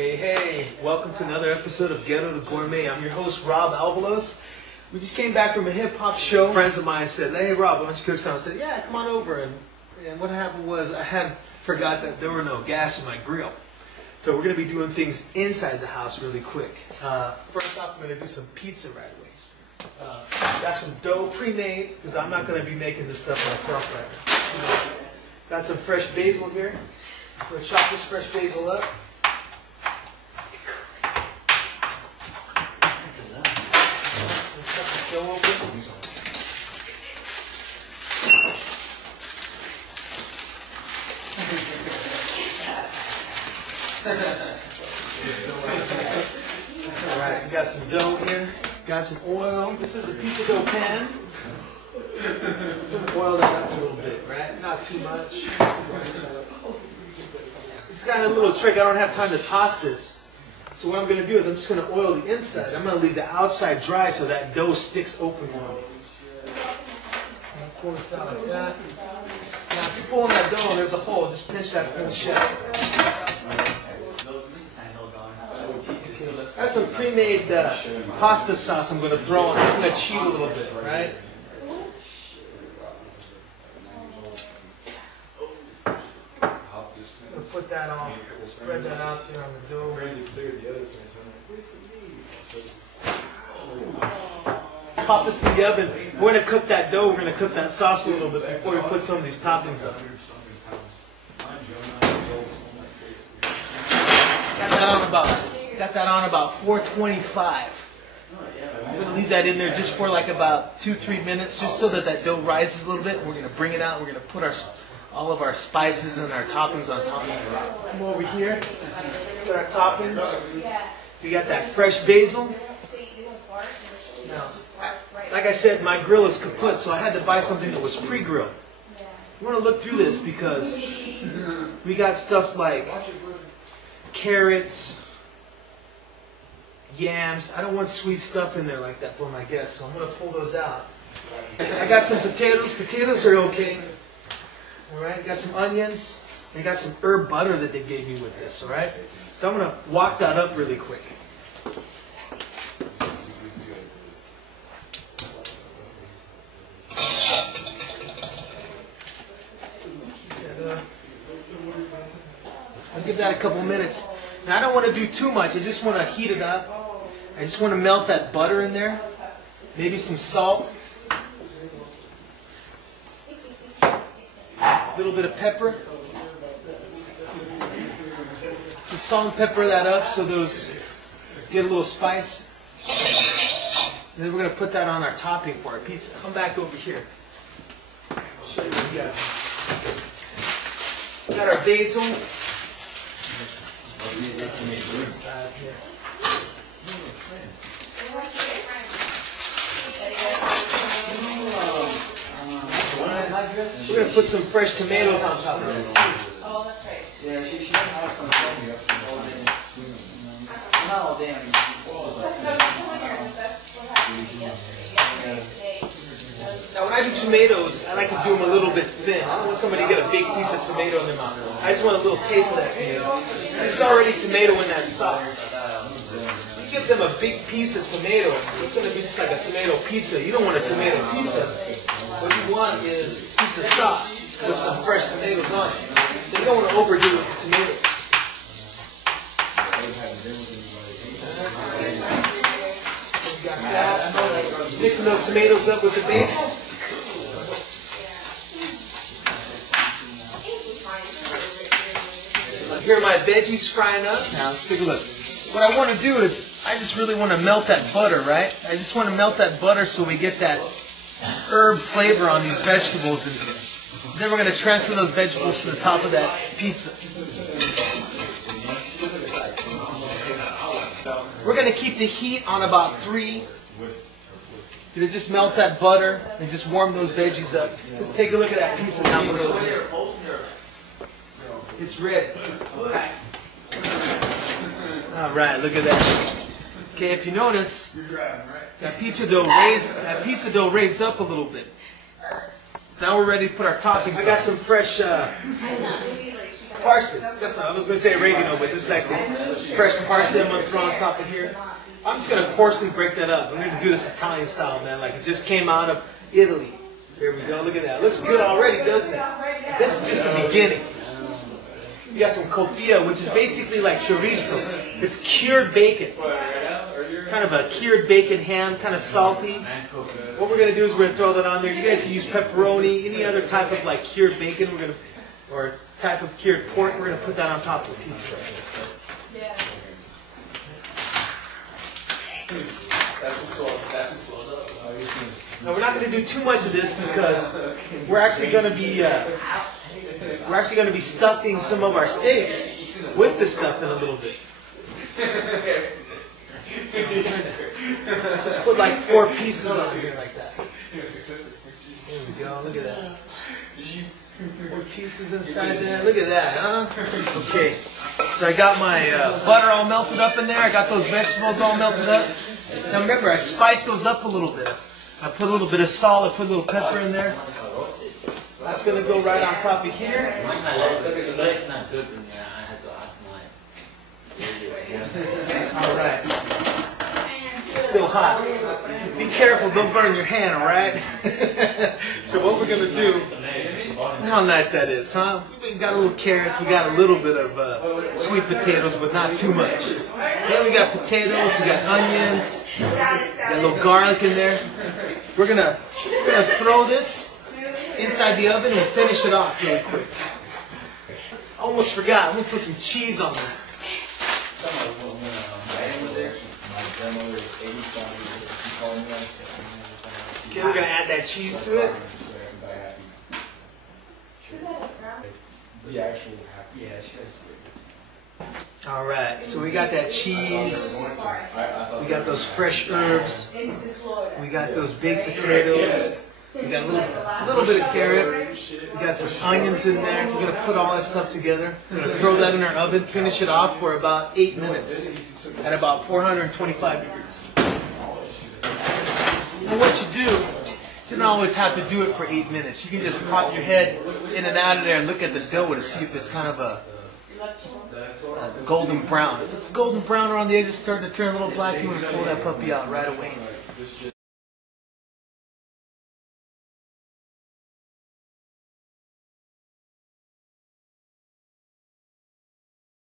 Hey, hey, welcome to another episode of Ghetto2Gourmet. I'm your host, Rob Albalos. We just came back from a hip-hop show. Friends of mine said, hey, Rob, why don't you cook something? I said, yeah, come on over. And what happened was I had forgot that there were no gas in my grill. So we're going to be doing things inside the house really quick. First off, I'm going to do some pizza right away. Got some dough pre-made, because I'm not going to be making this stuff myself right now. Got some fresh basil here. I'm going to chop this fresh basil up. Go over. Alright, we got some dough here, got some oil. This is a pizza dough pan. Oil that up a little bit, right? Not too much. It's got a little trick. I don't have time to toss this. So what I'm going to do is I'm just going to oil the inside. I'm going to leave the outside dry so that dough sticks open for me. So I'll pull this out like that. Now if you're pulling that dough and there's a hole, just pinch that hole shut. I have some pre-made pasta sauce I'm going to throw on. I'm going to cheat a little bit, right? Put that on, spread that out there on the dough. Pop this in the oven. We're going to cook that dough, we're going to cook that sauce a little bit before we put some of these toppings up. Got that on about 425. I'm going to leave that in there just for like about 2-3 minutes, just so that that dough rises a little bit. We're going to bring it out, we're going to put all of our spices and our toppings on top of it. Come over here, put our toppings. We got that fresh basil. Now, like I said, my grill is kaput, so I had to buy something that was pre-grilled. You want to look through this because we got stuff like carrots, yams. I don't want sweet stuff in there like that for my guests, so I'm going to pull those out. I got some potatoes. Potatoes are okay. Alright, got some onions, and got some herb butter that they gave me with this, alright? So I'm going to wok that up really quick. I'll give that a couple minutes. Now I don't want to do too much, I just want to heat it up. I just want to melt that butter in there. Maybe some salt. A little bit of pepper. Just salt and pepper that up so those get a little spice. And then we're going to put that on our topping for our pizza. Come back over here. Show you what we got. We got our basil. We're going to put some fresh tomatoes on top of it too. Oh, that's right. Yeah, she didn't have some coffee up not all day. Now when I do tomatoes, I like to do them a little bit thin. I don't want somebody to get a big piece of tomato in their mouth. I just want a little taste of that tomato. There's already tomato in that sauce. You give them a big piece of tomato, it's going to be just like a tomato pizza. You don't want a tomato pizza. What you want is pizza sauce with some fresh tomatoes on it. So you don't want to overdo it with the tomatoes. So we got that. Mixing those tomatoes up with the basil. Here are my veggies frying up. Now let's take a look. What I want to do is, I just really want to melt that butter, right? I just want to melt that butter so we get that herb flavor on these vegetables in here. Then we're going to transfer those vegetables to the top of that pizza. We're going to keep the heat on about 3. Gonna just melt that butter and just warm those veggies up. Let's take a look at that pizza down below here. It's ready. Alright, look at that. Okay, if you notice, that pizza dough raised up a little bit. So now we're ready to put our toppings. I got some fresh Parsley. That's what I was going to say oregano, but this is actually fresh parsley I'm going to throw on top of here. I'm just going to coarsely break that up. I'm going to do this Italian style, man. Like it just came out of Italy. Here we go. Look at that. Looks good already, doesn't it? This is just the beginning. You got some copia, which is basically like chorizo. It's cured bacon. Kind of a cured bacon ham, kind of salty. What we're going to do is we're going to throw that on there. You guys can use pepperoni, any other type of like cured bacon. We're going to, or type of cured pork. We're going to put that on top of the pizza. Now we're not going to do too much of this because we're actually going to be stuffing some of our steaks with the stuff in a little bit. Just put like 4 pieces on here like that. There we go. Look at that. 4 pieces inside there. Look at that, huh? Okay. So I got my butter all melted up in there. I got those vegetables all melted up. Now remember, I spiced those up a little bit. I put a little bit of salt. I put a little pepper in there. That's going to go right on top of here. All right. Still hot. Be careful, don't burn your hand, all right? So what we're going to do, how nice that is, huh? We got a little carrots, we got a little bit of sweet potatoes, but not too much. Then we got potatoes, we got onions, got a little garlic in there. We're gonna throw this inside the oven and we'll finish it off really quick. Almost forgot, I'm going to put some cheese on that. Okay, we're going to add that cheese to it. Alright, so we got that cheese, we got those fresh herbs, we got those baked potatoes, we got a little bit of carrot, we got some onions in there. We're going to put all that stuff together. We're going to throw that in our oven, finish it off for about 8 minutes at about 425 degrees. And what you do, you don't always have to do it for 8 minutes. You can just pop your head in and out of there and look at the dough to see if it's kind of a golden brown. If it's golden brown around the edges, starting to turn a little black, you want to pull that puppy out right away.